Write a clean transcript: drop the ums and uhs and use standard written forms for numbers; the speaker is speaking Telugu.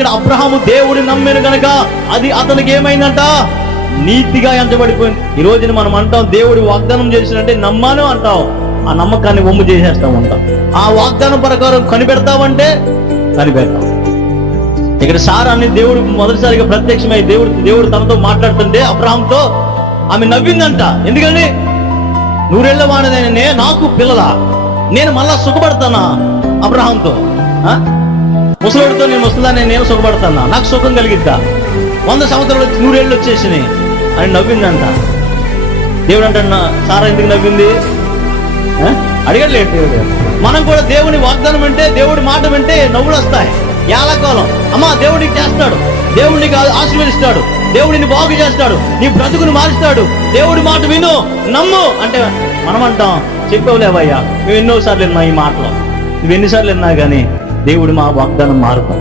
ఇక్కడ అబ్రహాము దేవుడి నమ్మెను గనక అది అతనికి ఏమైందంట, నీతిగా ఎంచబడిపోయింది. ఈ రోజున మనం అంటాం దేవుడి వాగ్దానం చేసినట్టే నమ్మాను అంటాం, ఆ నమ్మకాన్ని ఒమ్ము చేసేస్తాం అంటాం. ఆ వాగ్దానం ప్రకారం కనిపెడతామంటే కనిపెడతాం. ఇక్కడ సారాన్ని దేవుడు మొదటిసారిగా ప్రత్యక్షమై దేవుడు తనతో మాట్లాడుతుంటే అబ్రహాంతో ఆమె నవ్విందంట. ఎందుకని, నూరేళ్ల వాడినే నాకు పిల్లల, నేను మళ్ళా సుఖపడతానా అబ్రహాంతో? ముసలితో నేను ముసలాన్ని నేను సుఖపడతానా, నాకు సుఖం కలిగిద్దా? 100 సంవత్సరాలు 100 ఏళ్ళు వచ్చేసినాయి అని నవ్విందంట. దేవుడు అంటున్నా, సారా ఎందుకు నవ్వింది అడిగట్లేదు దేవుడు. మనం కూడా దేవుని వాగ్దానం అంటే, దేవుడి మాట వింటే నవ్వులు వస్తాయి. ఏళ్ళకాలం అమ్మా దేవుడికి చేస్తాడు, దేవుడిని ఆశీర్వదిస్తాడు, దేవుడిని బాగు చేస్తాడు, నీ బ్రతుకుని మారుస్తాడు, దేవుడి మాట విను నమ్ము అంటే మనం అంటాం, చెప్పవలేవయ్యా మేము ఎన్నోసార్లు విన్నా ఈ మాటలు, నువ్వు ఎన్నిసార్లు విన్నా కానీ దేవుడి మా వాగ్దానం మారుతాం.